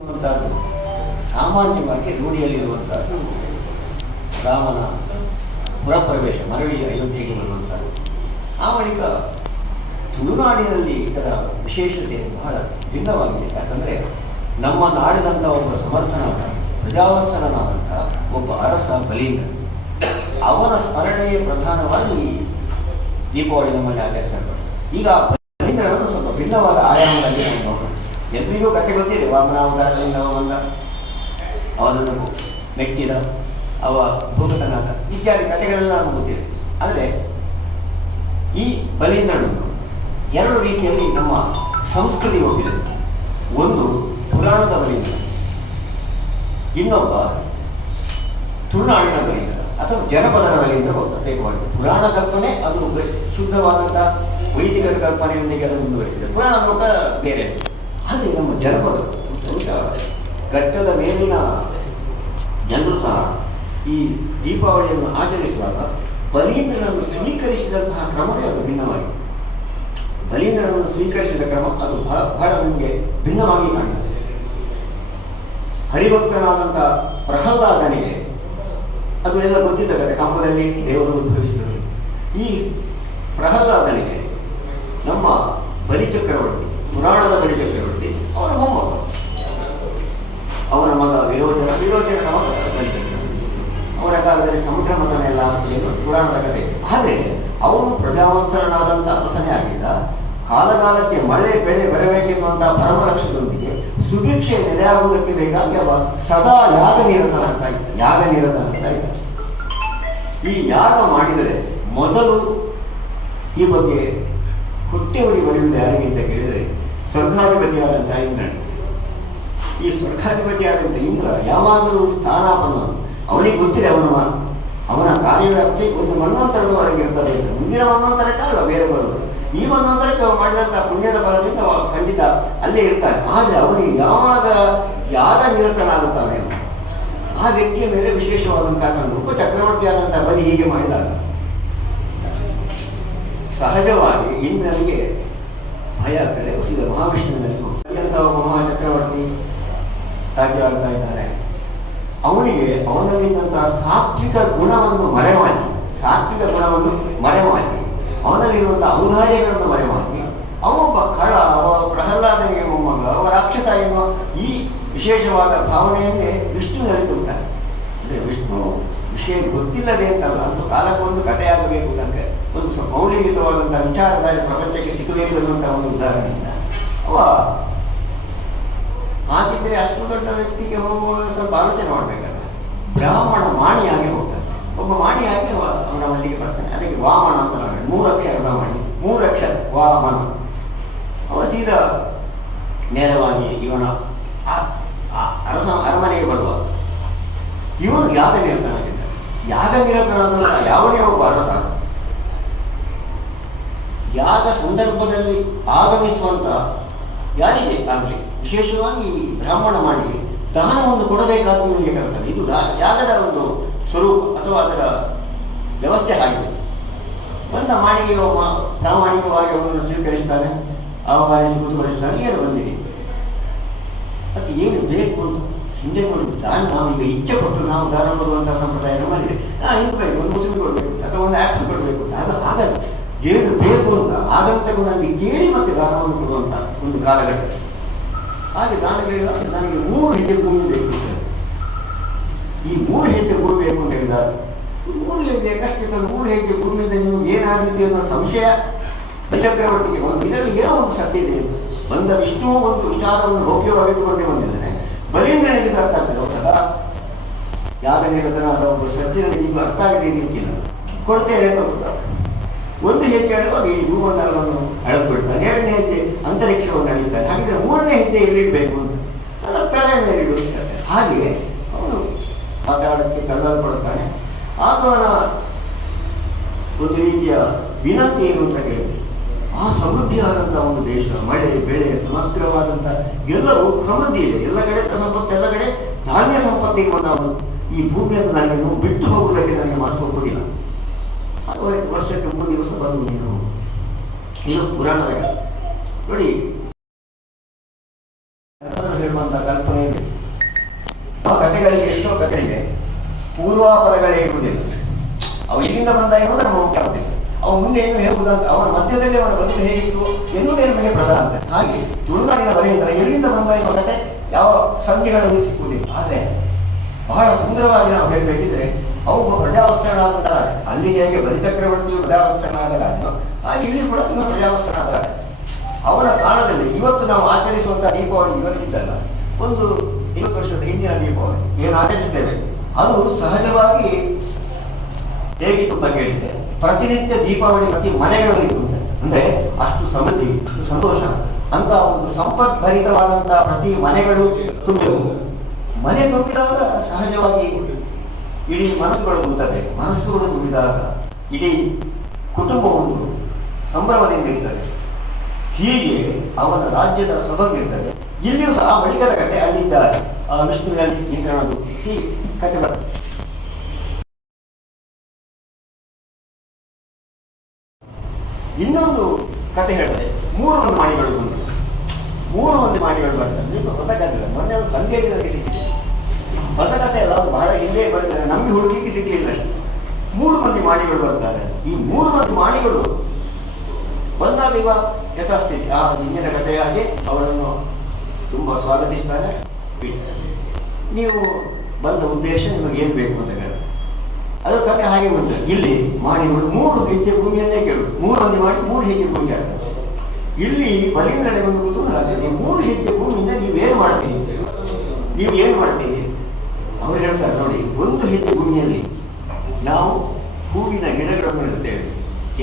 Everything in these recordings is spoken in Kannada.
ಅನ್ನುವಂಥದ್ದು ಸಾಮಾನ್ಯವಾಗಿ ರೂಢಿಯಲ್ಲಿರುವಂಥದ್ದು ರಾಮನ ಪುರಪ್ರವೇಶ ಮರಳಿ ಅಯೋಧ್ಯೆಗೆ ಬರುವಂಥದ್ದು. ಆ ಬಳಿಕ ತುಳುನಾಡಿನಲ್ಲಿ ಇದರ ವಿಶೇಷತೆ ಬಹಳ ಭಿನ್ನವಾಗಿದೆ. ಯಾಕಂದರೆ ನಮ್ಮ ನಾಡಿದಂಥ ಒಬ್ಬ ಸಮರ್ಥನಾದ ಪ್ರಜಾವತ್ಸರನಾದಂಥ ಒಬ್ಬ ಅರಸ ಬಲೀಂದ್ರ, ಅವನ ಸ್ಮರಣೆಯೇ ಪ್ರಧಾನವಾಗಿ ದೀಪಾವಳಿ ನಮ್ಮಲ್ಲಿ ಆಚರಿಸಲ್ಪಡುತ್ತೆ. ಈಗ ಬಲೀಂದ್ರನನ್ನು ಸ್ವಲ್ಪ ಭಿನ್ನವಾದ ಆಯಾಮದಲ್ಲಿ ನಾವು ನೋಡೋಣ. ಎಲ್ರಿಗೂ ಕಥೆ ಗೊತ್ತಿದೆ, ವಾಮನಾವತಾರದಿಂದ ಬಂದ, ಅವನನ್ನು ಮೆಟ್ಟಿದ, ಅವ ಭೂಗತನಾದ ಇತ್ಯಾದಿ ಕಥೆಗಳೆಲ್ಲ ನಮಗೆ ಗೊತ್ತಿದೆ. ಆದರೆ ಈ ಬಲೀಂದ್ರನನ್ನು ಎರಡು ರೀತಿಯಲ್ಲಿ ನಮ್ಮ ಸಂಸ್ಕೃತಿ ಹೋಗಿದೆ. ಒಂದು ಪುರಾಣದ ಬಲೀಂದ್ರ, ಇನ್ನೊಬ್ಬ ತುಳುನಾಡಿನ ಬಲೀಂದ್ರ ಅಥವಾ ಜನಪದರ ಬಲೀಂದ್ರ ಪ್ರತ್ಯೇಕವಾಗಿದೆ. ಪುರಾಣ ಕಲ್ಪನೆ ಅದು ಶುದ್ಧವಾದಂಥ ವೈದಿಕ ಕಲ್ಪನೆಯೊಂದಿಗೆ ಅದು ಮುಂದುವರಿಸಿದೆ. ಪುರಾಣ ಲೋಕ ಬೇರೆ. ಆದರೆ ನಮ್ಮ ಜನಪದ ಘಟ್ಟದ ಮೇಲಿನ ಜನರು ಸಹ ಈ ದೀಪಾವಳಿಯನ್ನು ಆಚರಿಸುವಾಗ ಬಲೀಂದ್ರನನ್ನು ಸ್ವೀಕರಿಸಿದಂತಹ ಕ್ರಮವೇ ಅದು ಭಿನ್ನವಾಗಿದೆ. ಬಲೀಂದ್ರನನ್ನು ಸ್ವೀಕರಿಸಿದ ಕ್ರಮ ಅದು ಬಹಳ ನಮಗೆ ಭಿನ್ನವಾಗಿ ಕಾಣ್ತದೆ. ಹರಿಭಕ್ತನಾದಂಥ ಪ್ರಹ್ಲಾದನಿಗೆ ಅದು ಎಲ್ಲ ಗೊತ್ತಿದ್ದ ಕಥೆ, ಕಂಬದಲ್ಲಿ ದೇವರು ಉದ್ಭವಿಸಿದರು. ಈ ಪ್ರಹ್ಲಾದನಿಗೆ ನಮ್ಮ ಬಲಿಚಕ್ರವರ್ತಿ, ಪುರಾಣದ ಬಲಿಚಕ್ರವರ್ತಿ ಅವನ ಮೊಮ್ಮಗ, ಅವನ ಮಗ ವಿರೋಚನ ಮಗ ಬಲಿಚಕ್ರವರ್ತಿ. ಅವರ ಕಾಲದಲ್ಲಿ ಸಮುದ್ರ ಮತನ ಎಲ್ಲ ಏನು ಪುರಾಣದ ಕಥೆ. ಆದರೆ ಅವನು ಪ್ರಜಾವತ್ಸರನಾದಂಥ ಅರಸನೇ ಆಗಿದ್ದ. ಕಾಲಕಾಲಕ್ಕೆ ಮಳೆ ಬೆಳೆ ಬರಬೇಕೆನ್ನುವಂಥ ಪರಮರಕ್ಷದೊಂದಿಗೆ ಸುಭಿಕ್ಷೆ ನೆಲೆಯಾಗುವುದಕ್ಕೆ ಬೇಕಾಗಿ ಅವ ಸದಾ ಯಾಗ ನಿರತನಾಗ್ತಾ ಇದ್ದ. ಈ ಯಾಗ ಮಾಡಿದರೆ ಮೊದಲು ಈ ಬಗ್ಗೆ ಹೊಟ್ಟೆ ಹೊಡಿ ಬರೆಯುವುದು ಯಾರಿಗೆ ಅಂತ ಕೇಳಿದರೆ ಸ್ವರ್ಗಾಧಿಪತಿಯಾದಂಥ ಇಂದ್ರನು. ಈ ಸ್ವರ್ಗಾಧಿಪತಿಯಾದಂಥ ಇಂದ್ರ ಯಾವಾಗಲೂ ಸ್ಥಾನಾಪನ್ನ, ಅವನಿಗೆ ಗೊತ್ತಿದೆ ಅವನ ಕಾರ್ಯವ್ಯಾಪ್ತಿ ಒಂದು ಮನ್ವಂತರದವರೆಗೆ ಇರ್ತದೆ. ಮುಂದಿನ ಮನ್ವಂತರಕ್ಕಲ್ಲ ಬೇರೆ ಬರೋದು. ಈ ಮನ್ವಂತರಕ್ಕೆ ಮಾಡಿದಂಥ ಪುಣ್ಯದ ಬಲದಿಂದ ಖಂಡಿತ ಅಲ್ಲೇ ಇರ್ತಾನೆ. ಆದರೆ ಅವನಿಗೆ ಯಾವಾಗ ಯಾಗ ನಿರತನಾಗುತ್ತಾನೆ ಆ ವ್ಯಕ್ತಿಯ ಮೇಲೆ ವಿಶೇಷವಾದಂತಹ ಕಂಡು ಉಪ ಚಕ್ರವರ್ತಿಯಾದಂಥ ಬಲಿ ಹೀಗೆ ಮಾಡಿದಾಗ ಸಹಜವಾಗಿ ಇಂದ್ರನಿಗೆ ಭಯ ಆಗ್ತದೆ. ಸೀದ ಮಹಾವಿಷ್ಣುವಿನಲ್ಲಿ ಮಹಾಚಕ್ರವರ್ತಿ ರಾಜ್ಯವಾಗ್ತಾ ಇದ್ದಾರೆ. ಅವನಿಗೆ ಅವನಲ್ಲಿದ್ದಂತಹ ಸಾತ್ವಿಕ ಗುಣವನ್ನು ಮರೆಮಾಚಿ ಅವನಲ್ಲಿರುವಂತಹ ಔದಾರ್ಯಗಳನ್ನು ಮರೆಮಾಚಿ ಅವೊಬ್ಬ ಕಳ, ಅವ ಪ್ರಹ್ಲಾದನಿಗೆ ಮೊಮ್ಮಗ, ಅವ ರಾಕ್ಷಸ ಎನ್ನುವ ಈ ವಿಶೇಷವಾದ ಭಾವನೆಯನ್ನೇ ವಿಷ್ಣುವಿನಲ್ಲಿ ತುಂಬ್ತಾನೆ. ಅಂದರೆ ವಿಷ್ಣು ವಿಷಯ ಗೊತ್ತಿಲ್ಲದೆ ಅಂತಲ್ಲ, ಅಂತೂ ಕಾಲಕ್ಕೊಂದು ಕಥೆಯಾಗಬೇಕು ತನಕ ಒಂದು ಮೌಲ್ಯಯುತವಾದಂಥ ವಿಚಾರಧಾರೆ ಪ್ರಪಂಚಕ್ಕೆ ಸಿಗಬೇಕು ಅನ್ನುವಂಥ ಒಂದು ಉದಾಹರಣೆಯಿಂದ ಅವ ಹಾಗಿದ್ರೆ ಅಷ್ಟು ದೊಡ್ಡ ವ್ಯಕ್ತಿಗೆ ಹೋಗುವಾಗ ಸ್ವಲ್ಪ ಆಲೋಚನೆ ಮಾಡಬೇಕಲ್ಲ. ಬ್ರಾಹ್ಮಣ ಮಾಣಿಯಾಗಿ ಹೋಗ್ತಾನೆ, ಒಬ್ಬ ಮಾಣಿಯಾಗಿ ಅವನ ಮಲ್ಲಿಗೆ ಬರ್ತಾನೆ. ಅದಕ್ಕೆ ವಾಮನ ಅಂತ ನಾವು 3 ಅಕ್ಷರದ ಮಾಣಿ, 3 ಅಕ್ಷರ ವಾಮನ. ಅವ ಸೀದಾ ನೇರವಾಗಿ ಇವನ ಅರಮನೆಗೆ ಬರುವಾಗ ಇವನು ಯಾಗ ನಿರತನಾಗಿದ್ದಾನೆ. ಯಾಗ ನಿರತನಾದ ಯಾವನೇ ಒಬ್ಬ ಅರಸ ಯಾಗ ಸಂದರ್ಭದಲ್ಲಿ ಆಗಮಿಸುವಂತ ಯಾರಿಗೆ ಆಗಲಿ, ವಿಶೇಷವಾಗಿ ಬ್ರಾಹ್ಮಣ ಮಾಡಿ ದಾನವನ್ನು ಕೊಡಬೇಕಾದ ನಿಮಗೆ ಕರ್ತದೆ. ಇದು ಯಾಗದ ಒಂದು ಸ್ವರೂಪ ಅಥವಾ ಅದರ ವ್ಯವಸ್ಥೆ ಆಗಿದೆ. ಬಂದ ಮಾಡಿಗೆ ಪ್ರಾಮಾಣಿಕವಾಗಿ ಅವರನ್ನು ಸ್ವೀಕರಿಸ್ತಾನೆ, ಆಹ್ವಾನಿಸಿ ಕೂತ್ಕೊಳಿಸ್ತಾನೆ. ಏನು ಬಂದಿದೆ ಅದಕ್ಕೆ ಏನು ಬೇಕು ಅಂತ ಹಿಂದೆ ನೋಡಿದ್ದು ನಾವೀಗ ಇಚ್ಛೆ ಕೊಟ್ಟು ನಾವು ದಾನ ಕೊಡುವಂತಹ ಸಂಪ್ರದಾಯ ನಮ್ಮಲ್ಲಿದೆ. ಹಿಂಗೆ ಬೇಕು, ಒಂದು ಮುಸ್ಲಿಂ ಕೊಡಬೇಕು ಅಥವಾ ಒಂದು ಆ್ಯಪ್ಸ್ ಕೊಡಬೇಕು, ಅದು ಆಗಲ್ಲ. ಏನು ಬೇಕು ಅಂತ ಆಗಂತಗಳಲ್ಲಿ ಕೇಳಿ ಮತ್ತೆ ದಾನವನ್ನು ಕೊಡುವಂಥ ಒಂದು ಕಾಲಘಟ್ಟ. ಹಾಗೆ ದಾನ ಕೇಳಿದಾಗ ನನಗೆ 3 ಹೆಜ್ಜೆ ಭೂಮಿ ಬೇಕು. ಈ 3 ಹೆಜ್ಜೆ ಭೂಮಿ ಬೇಕು ಅಂತ ಹೇಳಿದಾಗ 3 ಹೆಜ್ಜೆ ಕಷ್ಟ. 3 ಹೆಜ್ಜೆ ಭೂಮಿಯಿಂದ ನೀವು ಏನಾಗುತ್ತೆ ಅನ್ನೋ ಸಂಶಯ ಚಕ್ರವರ್ತಿಗೆ ಬಂದು ಇದರಲ್ಲಿ ಏನೋ ಒಂದು ಸತ್ಯ ಇದೆ. ಬಂದ ವಿಷ್ಣು ಒಂದು ವಿಚಾರವನ್ನು ಲೌಕ್ಯವಾಗಿಟ್ಟುಕೊಂಡೇ ಬಂದಿದ್ದಾನೆ. ಬಲೀಂದ್ರನಿಗೆ ಅರ್ಥ ಆಗ್ತದೆ. ಸದಾ ಯಾಗ ನಿರತನಾದ ಒಬ್ಬ ಸಜ್ಜನಿಗೆ ಈಗ ಅರ್ಥ ಆಗಿದೆ ರೀತಿಯಿಲ್ಲ, ಕೊಡ್ತೇನೆ ಅಂತ ಹೋಗ್ತಾರೆ. 1 ಹೆಜ್ಜೆ ಹೇಳುವಾಗ ಈ ಭೂಮಂಡಲವನ್ನು ಅಳೆದ್ಬಿಡ್ತಾನೆ. 2ನೇ ಹೆಜ್ಜೆ ಅಂತರಿಕ್ಷವನ್ನು ಅಳಿತಾನೆ. ಹಾಗಿದ್ರೆ 3ನೇ ಹೆಜ್ಜೆ ಎಲ್ಲಿಡಬೇಕು ಅಂತ ಅದರ ತಲೆ ಮೇಲೆ ಇಡುತ್ತಾರೆ. ಹಾಗೆ ಅವನು ಪಾತಾಳಕ್ಕೆ ತಳ್ಳಲ್ಪಡುತ್ತಾನೆ. ಆಗ ಅವನ ಒಂದು ರೀತಿಯ ವಿನಂತಿ ಏನು ಅಂತ ಹೇಳಿದ್ರೆ, ಆ ಸಮೃದ್ಧಿಯಾದಂಥ ಒಂದು ದೇಶ, ಮಳೆ ಬೆಳೆ ಸಮಗ್ರವಾದಂಥ ಎಲ್ಲವೂ ಸಮೃದ್ಧಿ ಇದೆ. ಎಲ್ಲ ಕಡೆ ಸಂಪತ್ತು, ಎಲ್ಲ ಕಡೆ ಧಾನ್ಯ ಸಂಪತ್ತಿಗೆ ನಾವು ಈ ಭೂಮಿಯನ್ನು ನನಗೆ ಬಿಟ್ಟು ಹೋಗುವುದಕ್ಕೆ ನನಗೆ ಮನಸ್ಸು ಒಪ್ಪುವುದಿಲ್ಲ. ವರ್ಷಕ್ಕೆ 3 ದಿವಸ ಬಂದು ನೀನು ಇದು ಪುರಾಣದಾಗ ನೋಡಿ. ಹೇಳುವಂಥ ಕಲ್ಪನೆ ಇದೆ. ಆ ಕಥೆಗಳಿಗೆ ಎಷ್ಟೋ ಕಥೆಗೆ ಪೂರ್ವಾಪರಗಳೇ ಇರುವುದಿಲ್ಲ. ಅವು ಎಲ್ಲಿಂದ ಬಂದ ಎನ್ನುವುದು ನಮ್ಮ ಮುಖ್ಯ ಆಗ್ತದೆ. ಅವ ಮುಂದೆ ಏನು ಹೇಳುವುದಂತ ಅವನ ಮಧ್ಯದಲ್ಲಿ ಅವನ ಬದುಕು ಹೇಗಿತ್ತು ಎನ್ನುವುದೇ ನಮಗೆ ಪ್ರಧಾನ ಅಂತ. ಹಾಗೆ ತುಳುನಾಡಿನ ಬರೆಯಿಂದ ಎಲ್ಲಿಂದ ಬಂದ ಎನ್ನುವ ಕಥೆ ಯಾವ ಸಂಧಿಗಳಲ್ಲಿ ಸಿಕ್ಕುವುದಿಲ್ಲ. ಆದರೆ ಬಹಳ ಸುಂದರವಾಗಿ ನಾವು ಹೇಳಬೇಕಿದ್ರೆ ಅವು ಪ್ರಜಾವತ್ಸರನಾದಂಥ ರಾಜ. ಅಲ್ಲಿ ಹೇಗೆ ಬಲಿಚಕ್ರವರ್ತಿಯು ಪ್ರಜಾವತ್ಸರನಾದ ರಾಜನು, ಹಾಗೆ ಇಲ್ಲಿ ಕೂಡ ಪ್ರಜಾವತ್ಸರನಾದ ರಾಜ. ಅವರ ಕಾಲದಲ್ಲಿ ಇವತ್ತು ನಾವು ಆಚರಿಸುವಂಥ ದೀಪಾವಳಿ ಇವತ್ತಿದ್ದಲ್ಲ, ಒಂದು 20 ವರ್ಷದ ಹಿಂದಿನ ದೀಪಾವಳಿ ಏನು ಆಚರಿಸ್ತೇವೆ ಅದು ಸಹಜವಾಗಿ ಹೇಗಿತ್ತು ಅಂತ ಕೇಳಿದೆ. ಪ್ರತಿನಿತ್ಯ ದೀಪಾವಳಿ ಪ್ರತಿ ಮನೆಗಳಲ್ಲಿ ಅಂದ್ರೆ ಅಷ್ಟು ಸಮೃದ್ಧಿ, ಅಷ್ಟು ಸಂತೋಷ ಅಂತ ಒಂದು ಸಂಪದ್ಭರಿತವಾದಂತಹ ಪ್ರತಿ ಮನೆಗಳು ತುಂಬಿದವು. ಮನೆ ತುಂಬಿದಾಗ ಸಹಜವಾಗಿ ಇಡೀ ಮನಸ್ಸುಗಳು ತುಂಬುತ್ತದೆ. ಮನಸ್ಸುಗಳು ತುಂಬಿದಾಗ ಇಡೀ ಕುಟುಂಬ ಒಂದು ಸಂಭ್ರಮದಿಂದ ಇರ್ತದೆ. ಹೀಗೆ ಅವನ ರಾಜ್ಯದ ಸೊಬಗಿರ್ತದೆ. ಇಲ್ಲಿಯೂ ಸಹ ಬಳಿಕದ ಕಥೆ ಅಲ್ಲಿದ್ದ ವಿಷ್ಣುವಿನಲ್ಲಿ ನಿಂತ್ಕೊಳ್ಳೋದು ಈ ಕಥೆ ಬರ್ತದೆ. ಇನ್ನೊಂದು ಕತೆ ಹೇಳಿದ್ರೆ 3 ಮಂದಿ ಮಾಡಿಗಳು ಬಂದು 3 ಮಂದಿ ಮಾಡಿಗಳು ಬರ್ತದೆ. ಹೊಸ ಕಥೆ ಮೊನ್ನೆ ಒಂದು ಸಂಧಿಯಲ್ಲಿ ನನಗೆ ಸಿಕ್ಕಿದೆ. ಹೊಸ ಕಥೆ ಅಲ್ಲ, ಅದು ಬಹಳ ಹಿಂದೆ ಬರ್ತದೆ, ನಮಗೆ ಹುಡುಗಿಗೆ ಸಿಗಲಿಲ್ಲ ಅಷ್ಟೇ. 3 ಮಂದಿ ಮಾಡಿಗಳು ಬರ್ತಾರೆ. ಈ 3 ಮಂದಿ ಮಾಡಿಗಳು ಬಂದಾಗ ಇವ ಯಥಾಸ್ಥಿತಿ ಆ ಹಿಂದಿನ ಕಥೆಯಾಗಿ ಅವರನ್ನು ತುಂಬಾ ಸ್ವಾಗತಿಸ್ತಾನೆ. ನೀವು ಬಂದ ಉದ್ದೇಶ ನಿಮಗೆ ಏನ್ ಬೇಕು ಅಂತ ಹೇಳಿ ಅದು ಕಥೆ ಹಾಗೆ ಬರ್ತದೆ. ಇಲ್ಲಿ ಮಾಡಿಗಳು 3 ಹೆಜ್ಜೆ ಭೂಮಿಯನ್ನೇ ಕೇಳು. 3 ಮಂದಿ ಮಾಡಿ 3 ಹೆಜ್ಜೆ ಭೂಮಿ ಆಗ್ತದೆ. ಇಲ್ಲಿ ಬಲಿಂದ್ರನೆ ಒಂದು ಕುತೂಹಲ ಆಗ್ತದೆ. 3 ಹೆಜ್ಜೆ ಭೂಮಿಯಿಂದ ನೀವೇನು ಮಾಡ್ತೀರಿ, ನೀವು ಏನು ಮಾಡ್ತೀರಿ? ಅವರು ಹೇಳ್ತಾರೆ, ನೋಡಿ, 1 ಹೆಜ್ಜೆ ಭೂಮಿಯಲ್ಲಿ ನಾವು ಹೂವಿನ ಗಿಡಗಳನ್ನು ಇಡುತ್ತೇವೆ,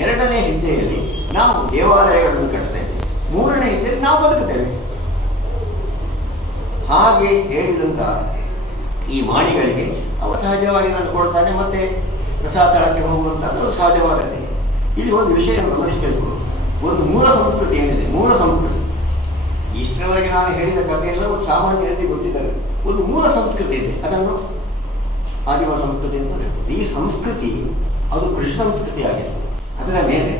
2ನೇ ಹೆಜ್ಜೆಯಲ್ಲಿ ನಾವು ದೇವಾಲಯಗಳನ್ನು ಕಟ್ಟುತ್ತೇವೆ, 3ನೇ ಹೆಜ್ಜೆಯಲ್ಲಿ ನಾವು ಬದುಕುತ್ತೇವೆ. ಹಾಗೆ ಹೇಳಿದಂತ ಈ ಮಾಡಿಗಳಿಗೆ ಅವ ಸಹಜವಾಗಿ ನಾನು ಕೊಡ್ತಾನೆ. ಮತ್ತೆ ರಸಾತಳಕ್ಕೆ ಹೋಗುವಂಥದ್ದು ಸಹಜವಾಗತ್ತೆ. ಇಲ್ಲಿ ಒಂದು ವಿಷಯವನ್ನು ಗಮನಿಸಬೇಕು. ಒಂದು ಮೂಲ ಸಂಸ್ಕೃತಿ ಏನಿದೆ, ಮೂಲ ಸಂಸ್ಕೃತಿ ಇಷ್ಟರವರೆಗೆ ನಾನು ಹೇಳಿದ ಕಥೆಯೆಲ್ಲ ಒಂದು ಸಾಮಾನ್ಯರಲ್ಲಿ ಗೊತ್ತಿದ್ದಾರೆ. ಒಂದು ಮೂಲ ಸಂಸ್ಕೃತಿ ಇದೆ, ಅದನ್ನು ಆದಿಮ ಸಂಸ್ಕೃತಿ ಅಂತ ಹೇಳ್ಬೋದು. ಈ ಸಂಸ್ಕೃತಿ ಅದು ಕೃಷಿ ಸಂಸ್ಕೃತಿ ಆಗಿದೆ. ಅದರ ಮೇಲೆ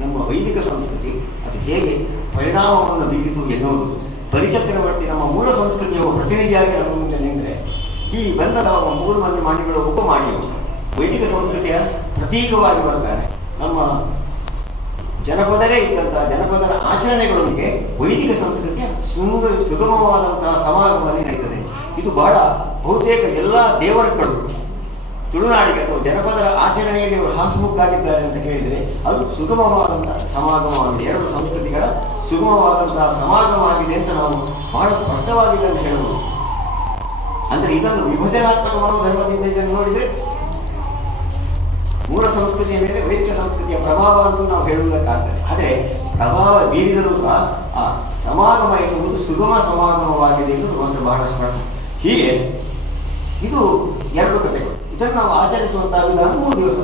ನಮ್ಮ ವೈದಿಕ ಸಂಸ್ಕೃತಿ ಅದು ಹೇಗೆ ಪರಿಣಾಮವನ್ನು ಬೀರಿತು ಎನ್ನುವುದು ಬಲಿಚಕ್ರವರ್ತಿ ನಮ್ಮ ಮೂಲ ಸಂಸ್ಕೃತಿಯ ಪ್ರತಿನಿಧಿಯಾಗಿ ನಮ್ಮ ಮುಂದೆ ನಿಂತರೆ ಈ ಬಂಧದ 3 ಮಂದಿ ಮಾಡಿಗಳು ಉಪಮಾಡಿಯು ವೈದಿಕ ಸಂಸ್ಕೃತಿಯ ಪ್ರತೀಕವಾಗಿ ಬರ್ತಾರೆ. ನಮ್ಮ ಜನಪದರೇ ಇದ್ದಂತಹ ಜನಪದರ ಆಚರಣೆಗಳೊಂದಿಗೆ ವೈದಿಕ ಸಂಸ್ಕೃತಿಯ ಸುಗಮವಾದಂತಹ ಸಮಾಗಮದಲ್ಲಿ ನಡೀತದೆ. ಇದು ಬಹಳ ಬಹುತೇಕ ಎಲ್ಲ ದೇವರುಗಳು ತುಳುನಾಡಿಗೆ ಅಥವಾ ಜನಪದರ ಆಚರಣೆಯಲ್ಲಿ ಅವರು ಹಾಸುಮುಕ್ಕಾಗಿದ್ದಾರೆ ಅಂತ ಹೇಳಿದರೆ ಅದು ಸುಗಮವಾದಂತಹ ಸಮಾಗಮವಾಗಿದೆ. 2 ಸಂಸ್ಕೃತಿಗಳ ಸುಗಮವಾದಂತಹ ಸಮಾಗಮ ಆಗಿದೆ ಅಂತ ನಾವು ಬಹಳ ಸ್ಪಷ್ಟವಾಗಿ ಇದನ್ನು ಹೇಳಬಹುದು. ಅಂದ್ರೆ ಇದನ್ನು ವಿಭಜನಾತ್ಮಕ ಮನೋಧರ್ಮದಿಂದ ಇದನ್ನು ನೋಡಿದರೆ ಮೂಲ ಸಂಸ್ಕೃತಿಯ ಮೇಲೆ ವೈದಿಕ ಸಂಸ್ಕೃತಿಯ ಪ್ರಭಾವ ಅಂತೂ ನಾವು ಹೇಳುವುದಕ್ಕಾಗ್ತದೆ. ಆದರೆ ಪ್ರಭಾವ ಬೀರಿದರೂ ಸಹ ಆ ಸಮಾಗಮ ಎನ್ನುವುದು ಸುಗಮ ಸಮಾಗಮವಾಗಿದೆ ಎಂದು ಒಂದು ಬಹಳ ಸ್ಪಷ್ಟ. ಹೀಗೆ ಇದು 2 ಕಥೆಗಳು. ಇದನ್ನು ನಾವು ಆಚರಿಸುವಂತಹ ವಿಧಾನ 3 ದಿವಸ.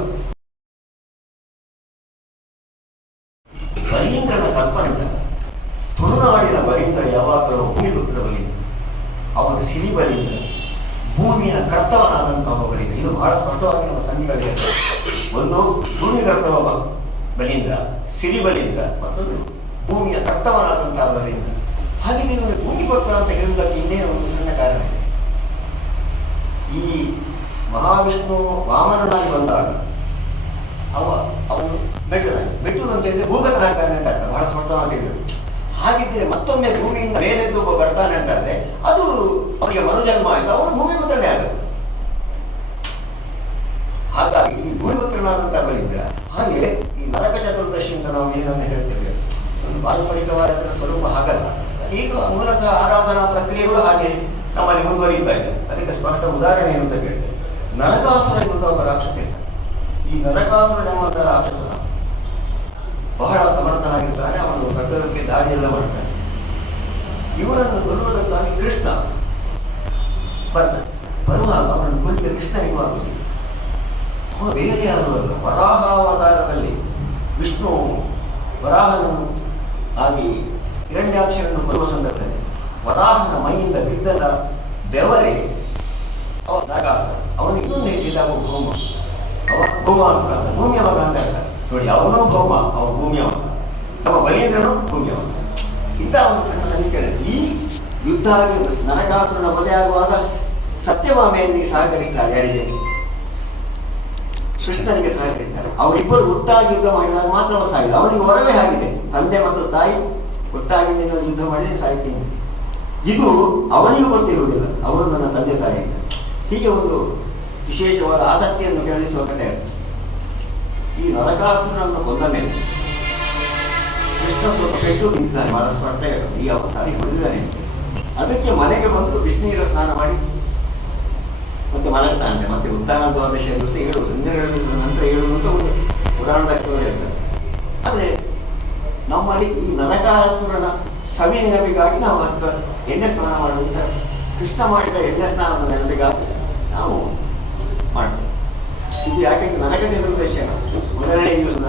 ಬಲೀಂದ್ರನ ಕಲ್ಪನೆ ತುಳುನಾಡಿನ ಬಲೀಂದ್ರ ಯಾವಾಗಲೂ ಭೂಮಿಪುತ್ರ ಬಲೀಂದ್ರ, ಅವನ ಸಿರಿ ಬಲೀಂದ್ರ, ಭೂಮಿಯ ಕರ್ತವನಾದಂತಹ ಬಲೀಂದ್ರ. ಇದು ಬಹಳ ಸ್ಪಷ್ಟವಾಗಿ ನಮ್ಮ ಸಂಧಿಗಳಲ್ಲಿ ಒಂದು ಭೂಮಿ ಕರ್ತವ ಬಲೀಂದ್ರ, ಸಿರಿ ಬಲೀಂದ್ರ, ಮತ್ತೊಂದು ಭೂಮಿಯ ಕರ್ತವನಾದಂತಹ ಬಲೀಂದ್ರ. ಹಾಗೆ ನಿಮಗೆ ಭೂಮಿಪುತ್ರ ಅಂತ ಹೇಳುವುದಕ್ಕೆ ಇನ್ನೇನು ಒಂದು ಸಣ್ಣ ಕಾರಣ ಇದೆ. ಈ ಮಹಾವಿಷ್ಣು ವಾಮನನಾಗಿ ಬಂದಾಗ ಅವನು ಬೆಟ್ಟುದು ಅಂತ ಹೇಳಿದ್ರೆ ಭೂಗತನಾಗ್ತಾನೆ ಅಂತ ಅರ್ಥ. ಬಹಳ ಸ್ಪಷ್ಟವಾಗಿ ಹೇಳಬೇಕು. ಹಾಗಿದ್ರೆ ಮತ್ತೊಮ್ಮೆ ಭೂಮಿಯಿಂದ ಮೇಲೆದ್ದು ಒಬ್ಬ ಬರ್ತಾನೆ ಅಂತಂದ್ರೆ ಅದು ಅವನಿಗೆ ಮರುಜನ್ಮ ಆಯ್ತು, ಅವನು ಭೂಮಿಪುತ್ರನೇ ಆಗಬೇಕು. ಹಾಗಾಗಿ ಈ ಭೂಮಿಪುತ್ರನಾದಂತಹ ಬಲಿಂದ್ರ. ಹಾಗೆ ಈ ನರಕ ಚತುರ್ದಶಿ ಅಂತ ನಾವು ಏನನ್ನು ಹೇಳ್ತೇವೆ, ಒಂದು ಪಾರಂಪರಿಕವಾದ ಸ್ವರೂಪ ಹಾಗಲ್ಲ. ಈಗ ಮೂಲತಃ ಆರಾಧನಾ ಪ್ರಕ್ರಿಯೆಗಳು ಹಾಗೆ ನಮ್ಮಲ್ಲಿ ಮುಂದುವರಿಯುತ್ತಾ ಇದೆ. ಅದಕ್ಕೆ ಸ್ಪಷ್ಟ ಉದಾಹರಣೆ ಏನು ಅಂತ ಕೇಳಿದೆ, ನರಕಾಸುರ ಎನ್ನುವಂತ ಒಬ್ಬ ರಾಕ್ಷಸ ಇದ್ದ. ಈ ನರಕಾಸುರ ಎನ್ನುವಂತಹ ರಾಕ್ಷಸ ಬಹಳ ಸಮರ್ಥನಾಗಿರ್ತಾನೆ. ಅವನು ಸ್ವರ್ಗಕ್ಕೆ ದಾಳಿಯೆಲ್ಲ ಮಾಡ್ತಾನೆ. ಇವರನ್ನು ಕೊಲ್ಲುವುದಕ್ಕಾಗಿ ಕೃಷ್ಣ ಬರ್ತಾನೆ. ಬರುವಾಗ ಅವನನ್ನು ಕೊಲ್ಲಿಗೆ ಕೃಷ್ಣನಿಗೂ ಆಗುವುದಿಲ್ಲ. ಅವ ಬೇರೆ ಯಾರು ವರಾಹಾವತಾರದಲ್ಲಿ ವಿಷ್ಣು ವರಾಹನನ್ನು ಆಗಿ ಹಿರಣ್ಯಾಕ್ಷರನ್ನು ಕೊಲ್ಲುವ ಸಂದರ್ಭದಲ್ಲಿ ವರಾಹನ ಮೈಯಿಂದ ಬಿದ್ದದ ಬೆವರೇ ಅವ ನರಕಾಸುರ. ಅವನು ಇನ್ನೊಂದು ಹೆಸರಿಲ್ಲ, ಅವ ಭೌಮ. ಅವ ಭೌಮಾಸುರ ಅಂತ, ಭೂಮಿಯ ಮಗ ಅಂತ ಹೇಳ್ತಾರೆ. ನೋಡಿ, ಅವನು ಭೌಮ, ಅವ ಭೂಮಿಯ ಮಗ. ನಮ್ಮ ಬಲೀಂದ್ರನು ಭೂಮಿಯ ಮಗ. ಇಂಥ ಒಂದು ಸಣ್ಣ ಸಮೀಕರಣ. ಈ ಯುದ್ಧ ಆಗಿ ನರಕಾಸುರನ ವಧೆ ಆಗುವಾಗ ಸತ್ಯಭಾಮೆಯನಿಗೆ ಸಹಕರಿಸ್ತಾರೆ. ಯಾರಿಗೆ? ಕೃಷ್ಣನಿಗೆ ಸಹಕರಿಸ್ತಾರೆ. ಅವರಿಬ್ಬರು ಒಟ್ಟಾಗಿ ಯುದ್ಧ ಮಾಡಿದಾಗ ಮಾತ್ರ ಅವ ಸಾಯಿಲ್ಲ. ಅವನಿಗೆ ಹೊರವೇ ಆಗಿದೆ, ತಂದೆ ಮತ್ತು ತಾಯಿ ಒಟ್ಟಾಗಿ ಯುದ್ಧ ಮಾಡಿದ್ರೆ ಸಾಯ್ತೀನಿ. ಇದು ಅವನಿಗೂ ಗೊತ್ತಿರುವುದಿಲ್ಲ, ಅವರು ನನ್ನ ತಂದೆ ತಾಯಿ ಅಂತ. ಹೀಗೆ ಒಂದು ವಿಶೇಷವಾದ ಆಸಕ್ತಿಯನ್ನು ಕೆರಳಿಸುವ ಕಥೆ. ಈ ನರಕಾಸುರನನ್ನು ಕೊಂದ ಮೇಲೆ ಕೃಷ್ಣ ಸ್ವಲ್ಪ ಪೆಟ್ಟು ನಿಂತಿದ್ದಾನೆ, ಬಹಳ ಸ್ಪಷ್ಟ ಈ ಸಾರಿ ಹೊಂದಿದ್ದಾನೆ. ಅದಕ್ಕೆ ಮನೆಗೆ ಬಂದು ಬಿಸಿನೀರ ಸ್ನಾನ ಮಾಡಿ ಮತ್ತೆ ಮಲಗ್ತಾನೆ. ಮತ್ತೆ ಉತ್ಥಾನ ದ್ವಾದಶಿ ದಿವಸ ಹೇಳುವುದು, 12 ದಿವಸದ ನಂತರ ಹೇಳುವುದು ಅಂತ ಒಂದು ಪುರಾಣದ ಹೇಳ್ತಾರೆ. ಆದರೆ ನಮ್ಮಲ್ಲಿ ಈ ನರಕಾಸುರನ ಸವಿ ನೆನಪಿಗಾಗಿ ನಾವು ಎಣ್ಣೆ ಸ್ನಾನ ಮಾಡುವಂತ, ಕೃಷ್ಣ ಮಾಡಿದ ಎಣ್ಣೆ ಸ್ನಾನದ ನೆನಪಿಗಾಗಿ ನಾವು ಮಾಡ್ತೇವೆ. ಇದು ಯಾಕೆಂದ್ರೆ ನರಕ ಚತುರ್ದಶಿ ಮೊದಲನೇ ದಿವಸದ,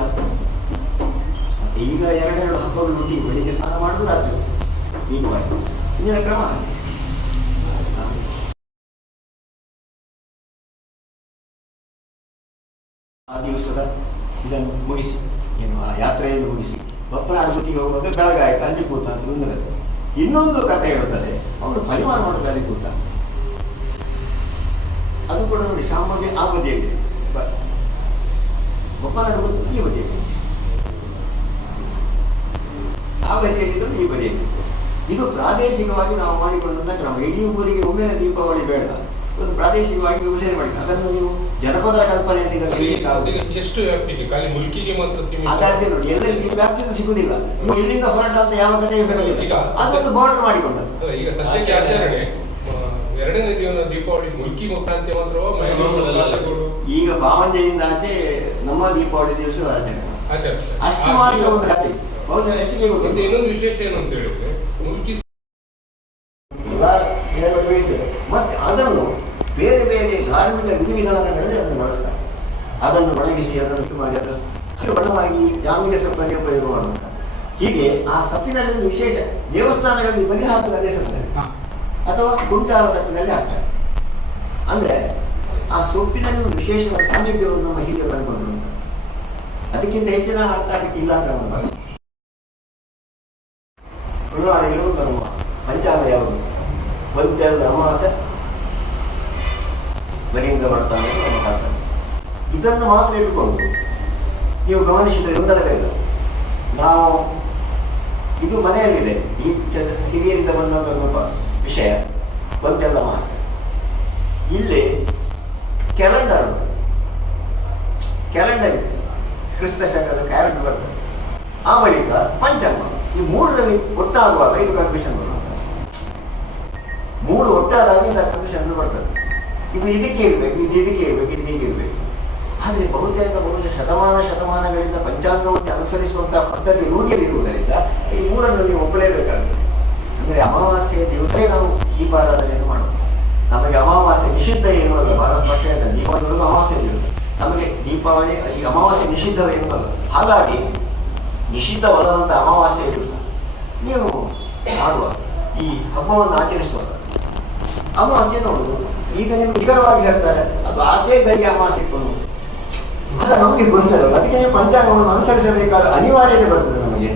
ಮತ್ತೆ ಈಗ 2 ಹಬ್ಬಗಳು ಒಟ್ಟಿಗೆ ಬೆಳಿಗ್ಗೆ ಸ್ನಾನ ಮಾಡುದು, ರಾತ್ರಿ ಈಗ ಮಾಡಿ ಇಂದಿನ ಕ್ರಮ. ಆ ದಿವಸದ ಇದನ್ನು ಮುಗಿಸಿ, ಏನು ಆ ಯಾತ್ರೆಯನ್ನು ಮುಗಿಸಿ ಬಪ್ಪನಾಡ ಗುತ್ತಿಗೆ ಹೋಗುವಾಗ ಬೆಳಗಾಯ್ತು, ಅಲ್ಲಿ ಕೂತ ಅಂತ ಒಂದು ಕಥೆ. ಇನ್ನೊಂದು ಕಥೆ ಹೇಳುತ್ತದೆ, ಅವನು ಪರಿಮಾಣ ಮಾಡೋದು ಅಲ್ಲಿ ಕೂತ. ಅದು ಕೂಡ ನೋಡಿ, ಶಾಮಗೆ ಆ ಬದಿಯಲ್ಲಿ, ಬಪ್ಪನಾಡ ಗುತ್ತು ಈ ಬದಿಯಲ್ಲಿ, ಆ ಬದಿಯಲ್ಲಿದ್ದು ಈ ಬದಿಯಲ್ಲಿ. ಇದು ಪ್ರಾದೇಶಿಕವಾಗಿ ನಾವು ಮಾಡಿಕೊಂಡಂತ ಕ್ರಮ. ಇಡೀ ಊರಿಗೆ ಒಮ್ಮೆ ದೀಪಾವಳಿ ಬೇಡ, ಒಂದು ಪ್ರಾದೇಶಿಕವಾಗಿ ವಿಭಜನೆ ಮಾಡಿ ಅದನ್ನು ನೀವು ಜನಪದರ ಕಲ್ಪನೆ ಅಂತ ಎಷ್ಟು ವ್ಯಾಪ್ತಿಗೆ ಖಾಲಿ ಮುಲ್ಕಿಗೆ ಮಾತ್ರ ಅದಾದ್ಯ ನೋಡಿ, ಎಲ್ಲೆಲ್ಲಿ ಈ ವ್ಯಾಪ್ತಿಯಿಂದ ಸಿಗುದಿಲ್ಲ. ನೀವು ಎಲ್ಲಿಂದ ಹೊರಟ ಅಂತ ಯಾವ ಕಥೆ ಹೇಳಲಿಲ್ಲ, ಅದೊಂದು ಬಾರ್ಡರ್ ಮಾಡಿಕೊಂಡ. ಈಗ ಸದ್ಯಕ್ಕೆ ಆಚರಣೆ 2ನೇ ದಿನ ದೀಪಾವಳಿ ಮುಲ್ಕಿ ಮುಖಾಂತರ ಮಾತ್ರ. ಈಗ ಬಾವಂಜೆಯಿಂದ ಆಚೆ ನಮ್ಮ ದೀಪಾವಳಿ ದಿವಸ ಆಚರಣೆ ಅಷ್ಟು ಮಾತ್ರ ಒಂದು ಕಥೆ. ಬಹುಶಃ ಹೆಚ್ಚಿಗೆ ಮತ್ತೆ ಇನ್ನೊಂದು ವಿಶೇಷ ಏನು ಅಂತ ಹೇಳಿದ್ರೆ, ಮುಲ್ಕಿ ಮತ್ತೆ ಅದನ್ನು ಬೇರೆ ಬೇರೆ ಧಾರ್ಮಿಕ ವಿಧಿವಿಧಾನಗಳಲ್ಲಿ ಅದನ್ನು ಬಳಸ್ತಾರೆ. ಅದನ್ನು ಒಣಗಿಸಿ ಅದನ್ನು ಮಾಡಿ ಅದನ್ನು ಬಣವಾಗಿ ಜಾಮಿಗೆ ಸೊಪ್ಪಲ್ಲಿ ಉಪಯೋಗ ಮಾಡುತ್ತಾರೆ. ಹೀಗೆ ಆ ಸಪ್ಪಿನಲ್ಲಿ ವಿಶೇಷ ದೇವಸ್ಥಾನಗಳಲ್ಲಿ ಬಲಿ ಹಾಕಲು ಅದೇ ಸೊಪ್ಪಿನಲ್ಲಿ ಅಥವಾ ಕುಂಟಾರ ಸೊಪ್ಪಿನಲ್ಲಿ ಹಾಕ್ತಾರೆ. ಅಂದ್ರೆ ಆ ಸೊಪ್ಪಿನಲ್ಲಿ ಒಂದು ವಿಶೇಷವಾದ ಸಾನ್ನಿಧ್ಯವನ್ನು ನಮ್ಮ ಹಿರಿಯರು ಕಂಡುಕೊಂಡ್ರು. ಅದಕ್ಕಿಂತ ಹೆಚ್ಚಿನ ಅರ್ಥ ಆಗಕ್ಕಿಲ್ಲ ಅಂತ ನಮ್ಮ ಭಾಷೆ. ತುಳುನಾಡಿಗಳು ನಮ್ಮ ಪಂಚಾಂಗ ಯಾವುದು? ಬಂತೆಲ್ಲ ಅಮಾವಾಸ್ಯೆ ಬಲಿಯಿಂದ ಬರ್ತಾನೆ ನಮ್ಮ ಕಾಲ. ಇದನ್ನು ಮಾತ್ರ ಇಟ್ಟುಕೊಂಡು ನೀವು ಗಮನಿಸಿದರೆ ಗೊಂದಲವಿಲ್ಲ. ನಾವು ಇದು ಮನೆಯಲ್ಲಿದೆ, ಈ ಹಿರಿಯರಿಂದ ಬಂದಂತ ವಿಷಯ ಬಂತೆಲ್ಲ ಅಮಾವಾಸ್ಯೆ. ಇಲ್ಲಿ ಕ್ಯಾಲೆಂಡರ್ ಉಂಟು, ಕ್ಯಾಲೆಂಡರ್ ಇದೆ, ಕ್ರಿಸ್ತ ಶಕದ ಕ್ಯಾಲೆಂಡರ್ ಬರ್ತದೆ. ಆ ಬಳಿಕ ಪಂಚಾಂಗ, ಈ 3ರಲ್ಲಿ ಒಟ್ಟಾಗುವಾಗ ಇದು ಕನ್ಫ್ಯೂಷನ್ ಬರ್ತದೆ. 3 ಒಟ್ಟಾದಾಗ ಇದು ಕನ್ಫ್ಯೂಷನ್ ಬರ್ತದೆ. ಇದು ಇದಕ್ಕೆ ಇರಬೇಕು, ಇದು ಇದಕ್ಕೆ ಇರಬೇಕು, ಇದು ಹೀಗೆ ಇರಬೇಕು. ಆದರೆ ಬಹುತೇಕ ಶತಮಾನಗಳಿಂದ ಪಂಚಾಂಗವನ್ನು ಅನುಸರಿಸುವಂತಹ ಪದ್ಧತಿ ರೂಢಿಯಲ್ಲಿರುವುದರಿಂದ ಈ 3ಅನ್ನು ನೀವು ಒಪ್ಪಲೇಬೇಕಾಗ್ತದೆ. ಅಂದರೆ ಅಮಾವಾಸ್ಯೆಯ ದಿವಸವೇ ನಾವು ದೀಪಾರಾಧನೆಯನ್ನು ಮಾಡೋದು. ನಮಗೆ ಅಮಾವಾಸ್ಯೆ ನಿಷಿದ್ಧ ಏನು ಅಲ್ಲ, ಬಹಳ ಸ್ಪಷ್ಟ ಹೇಳ್ತಾರೆ. ದೀಪಾವಳಿ ಅಮಾವಾಸ್ಯೆ ದಿವಸ ನಮಗೆ ದೀಪಾವಳಿ ಈ ಅಮಾವಾಸ್ಯೆ ನಿಷಿದ್ಧವೇನು ಅಲ್ಲ. ಹಾಗಾಗಿ ನಿಷಿದ್ಧವಾದಂಥ ಅಮಾವಾಸ್ಯೆಯ ದಿವಸ ನೀವು ಮಾಡುವ ಈ ಹಬ್ಬವನ್ನು ಆಚರಿಸುವಾಗ ಅಮಾವಾಸ್ಯೆ ನೋಡುದು. ಈಗ ನಿಮ್ಗೆ ನಿಖರವಾಗಿ ಹೇಳ್ತಾರೆ ಅದು ಅದೇ ಗಡಿ ಅಮಾವಾಸ್ಯೆ ಇಟ್ಕೊಂಡು, ಅದು ನಮಗೆ ಗೊತ್ತಿರಲ್ಲ. ಅದಕ್ಕೆ ನೀವು ಪಂಚಾಂಗವನ್ನು ಅನುಸರಿಸಬೇಕಾದ ಅನಿವಾರ್ಯತೆ ಬರ್ತದೆ ನಮಗೆ.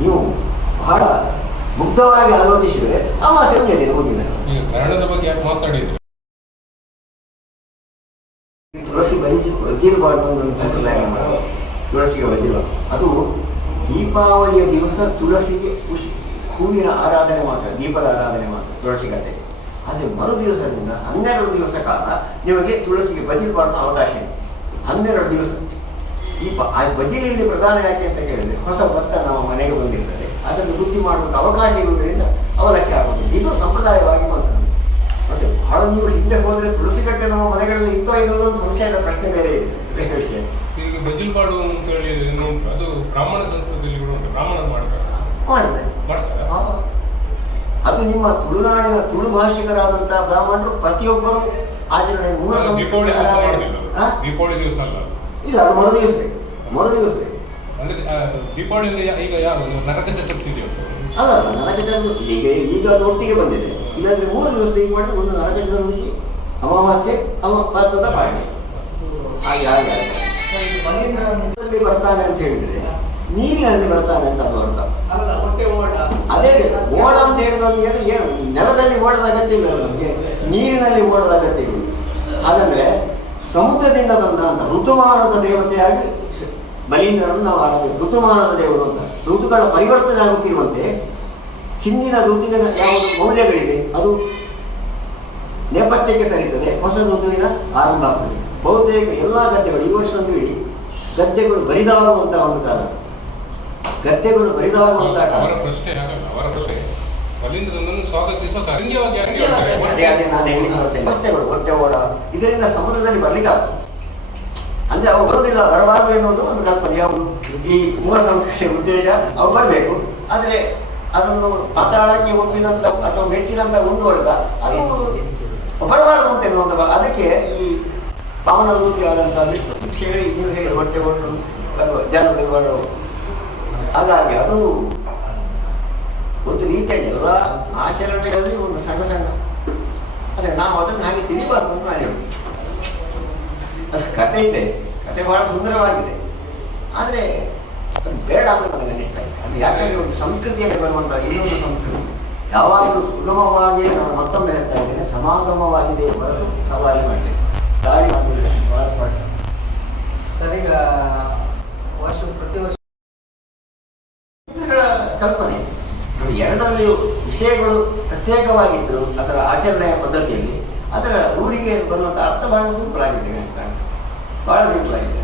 ನೀವು ಬಹಳ ಮುಗ್ಧವಾಗಿ ಆಲೋಚಿಸಿದರೆ ಅಮಾವಾಸ್ಯೆ ಮುಂದೆ ಹೋಗಿಲ್ಲ. ತುಳಸಿ ವಜ್ಜಿರಬಾರ್ದು ಒಂದು ಸಂಪ್ರದಾಯ, ತುಳಸಿಗೆ ವಜ್ಜಿರ. ಅದು ದೀಪಾವಳಿಯ ದಿವಸ ತುಳಸಿಗೆ ಹೂವಿನ ಆರಾಧನೆ ಮಾತ್ರ, ದೀಪದ ಆರಾಧನೆ ಮಾತ್ರ ತುಳಸಿ ಕತೆ. ಆದರೆ ಮರು ದಿವಸದಿಂದ 12 ದಿವಸ ಕಾಲ ನಿಮಗೆ ತುಳಸಿಗೆ ಬಜಿಲ್ ಮಾಡುವ ಅವಕಾಶ ಇದೆ. 12 ದಿವಸ ಆ ಬಜಿಲಿಯಲ್ಲಿ ಪ್ರಧಾನ ಯಾಕೆ ಅಂತ ಕೇಳಿದ್ರೆ, ಹೊಸ ಭತ್ತ ನಮ್ಮ ಮನೆಗೆ ಬಂದಿರ್ತದೆ, ಅದನ್ನು ವೃದ್ಧಿ ಮಾಡುವಂಥ ಅವಕಾಶ ಇರುವುದರಿಂದ ಅವಲಕ್ಕಿ ಆಗುತ್ತದೆ. ಇದು ಸಂಪ್ರದಾಯವಾಗಿ ಮಾತ್ರ. ಮತ್ತೆ ಬಹಳ ನೀವು ಹಿಂದೆ ಹೋದರೆ ತುಳಸಿ ಕಟ್ಟೆ ನಮ್ಮ ಮನೆಗಳಲ್ಲಿ ಇತ್ತೋ ಎನ್ನುವುದೊಂದು ಸಂಶಯದ ಪ್ರಶ್ನೆ ಬೇರೆ ಇದೆ, ಬೇರೆ ವಿಷಯ. ಈಗ ಬಜಿಲ್ ಮಾಡುವ ಅಂತ ಹೇಳಿ ಅದು ಬ್ರಾಹ್ಮಣ ಸಂಸ್ಕೃತಿಯಲ್ಲಿ ಕೂಡ ಉಂಟು, ಬ್ರಾಹ್ಮಣರು ಮಾಡ್ತಾರೆ. ಅದು ನಿಮ್ಮ ತುಳುನಾಡಿನ ತುಳು ಭಾಷಿಕರಾದಂತಹ ಬ್ರಾಹ್ಮಣರು ಪ್ರತಿಯೊಬ್ಬರು ಆಚರಣೆ ದೀಪಾವಳಿ ದಿವಸ ಅಲ್ಲ, ಇಲ್ಲ ಅದು ಮರು ದಿವಸ ಅಂದ್ರೆ ದೀಪಾವಳಿಯಲ್ಲಿ ಈಗ ಯಾರು ನರಕ ಚತುರ್ಥಿ ದಿವಸ ಅಲ್ಲ, ನರಕ ಚತುರ್ಥಿ ಈಗ ಅದು ಒಟ್ಟಿಗೆ ಬಂದಿದೆ. ಇಲ್ಲಾಂದ್ರೆ 3 ದಿವಸ ಈಗ ಮಾಡಿ ಒಂದು ನರಕ ಚತುರ್ಥಿ, ಅಮಾವಾಸ್ಯೆ, ಪಾತ್ರದ ಪಾಡ್ಯ ಹಾಗೆ ಬರ್ತಾನೆ ಅಂತ ಹೇಳಿದ್ರೆ ನೀರಿನಲ್ಲಿ ಬರ್ತಾನೆ ಅಂತ ಅದು ಅರ್ಥ. ಅಲ್ಲ ಹೊಟ್ಟೆ ಓಡ ಅದೇ ಓಡ ಅಂತ ಹೇಳಿದ್ರೆ ಏನು ನೆಲದಲ್ಲಿ ಓಡದ ಅಗತ್ಯ ಇಲ್ಲ ನಮಗೆ, ನೀರಿನಲ್ಲಿ ಓಡದ ಅಗತ್ಯ ಇಲ್ಲ. ಹಾಗಂದ್ರೆ ಸಮುದ್ರದಿಂದ ಬಂದಂತ ಋತುಮಾನದ ದೇವತೆಯಾಗಿ ಬಲೀಂದ್ರನನ್ನು ನಾವು ಆರಾಧಿಸಿ, ಋತುಮಾನದ ದೇವರು ಅಂತ. ಋತುಗಳ ಪರಿವರ್ತನೆ ಆಗುತ್ತಿರುವಂತೆ ಹಿಂದಿನ ಋತುವಿನ ಯಾವುದು ಮೌಲ್ಯಗಳಿದೆ ಅದು ನೇಪಥ್ಯಕ್ಕೆ ಸರಿತದೆ, ಹೊಸ ಋತುವಿನ ಆರಂಭ ಆಗ್ತದೆ. ಬಹುತೇಕ ಎಲ್ಲಾ ಗದ್ದೆಗಳು ಈ ವರ್ಷ ಒಂದು ಇಡೀ ಗದ್ದೆಗಳು ಬರಿದಾಗುವಂತಹ ಒಂದು ಕಾಲ, ಗದ್ದೆಗಳು ಬರಿದಾಗುವಂತಹ ಕಾಲ. ಅವರ ಪ್ರಶ್ನೆ ಆಗಲ್ಲ, ಅವರ ಪ್ರಶ್ನೆ ಬಲೀಂದ್ರನನ್ನು ಸ್ವಾಗತಿಸುವ ಅರಂಗ್ಯವಾಗಿ ಅದೇ ನಾನು ಹೇಳಿ ಬರ್ತೇನೆ. ವ್ಯವಸ್ಥೆಗಳು ಹೊಟ್ಟೆ ಓಡ ಇದರಿಂದ ಸಮುದ್ರದಲ್ಲಿ ಬರ್ಲಿಕ್ಕೆ ಅಂದ್ರೆ ಅವು ಬರೋದಿಲ್ಲ, ಬರಬಾರದು ಎನ್ನುವುದು ಒಂದು ಕಲ್ಪನೆ. ಯಾವುದು ಈ ಮೂಲ ಸಂಸ್ಕೃತಿಯ ಉದ್ದೇಶ ಅವು ಬರಬೇಕು, ಆದ್ರೆ ಅದನ್ನು ಪಾತಾಳಕ್ಕೆ ಒಪ್ಪಿದಂತ ಅಥವಾ ಮೆಟ್ಟಿನಂತ ಮುಂದುವರೆದ ಅದು ಬರಬಾರದು ಅಂತ ಎನ್ನುವಂತ. ಅದಕ್ಕೆ ಈ ಪಾವನ ರೂಪಿಯಾದಂತಹ ಹೇಳಿ ನೀವು ಹೇಳಿ ಹೊಟ್ಟೆ ಒಟ್ಟು ಜನರು ಬರೋ. ಹಾಗಾಗಿ ಅದು ಒಂದು ರೀತಿಯಾಗಿ ಎಲ್ಲ ಆಚರಣೆಗಳಲ್ಲಿ ಒಂದು ಸಣ್ಣ ಸಣ್ಣ, ಅಂದ್ರೆ ನಾವು ಅದನ್ನು ಹಾಗೆ ತಿಳಿಬಾರ್ದು ಅಂತ ನಾನು ಹೇಳುದು. ಅದು ಕತೆ ಇದೆ, ಕತೆ ಬಹಳ ಸುಂದರವಾಗಿದೆ, ಆದರೆ ಅದು ಬೇಡ ಅಂತ ನನಗೆ ಅನಿಸ್ತಾ ಇದೆ. ಅದು ಯಾಕಂದ್ರೆ ಒಂದು ಸಂಸ್ಕೃತಿಯಲ್ಲಿ ಬರುವಂತಹ ಇನ್ನೊಂದು ಸಂಸ್ಕೃತಿ ಯಾವಾಗಲೂ ಸುಗಮವಾಗಿ, ನಾನು ಮತ್ತೊಮ್ಮೆ ಹೇಳ್ತಾ ಇದ್ದೇನೆ, ಸಮಾಗಮವಾಗಿದೆ ಹೊರತು ಸವಾರಿ ಮಾಡಬೇಕು. ಗಾಳಿ ಮಾಡಿದ್ರೆ ಬಹಳ ಸ್ಪಷ್ಟ. ಸರ್, ಈಗ ಪ್ರತಿ ವರ್ಷ ಕಲ್ಪನೆ ಎರಡರಲ್ಲಿಯೂ ವಿಷಯಗಳು ಪ್ರತ್ಯೇಕವಾಗಿದ್ದರು ಅದರ ಆಚರಣೆಯ ಪದ್ಧತಿಯಲ್ಲಿ, ಅದರ ರೂಢಿಗೆ ಬರುವಂತಹ ಅರ್ಥ ಬಹಳ ಸಿಂಪಲ್ ಆಗಿದೆ, ಬಹಳ ಸಿಂಪಲ್ ಆಗಿದೆ.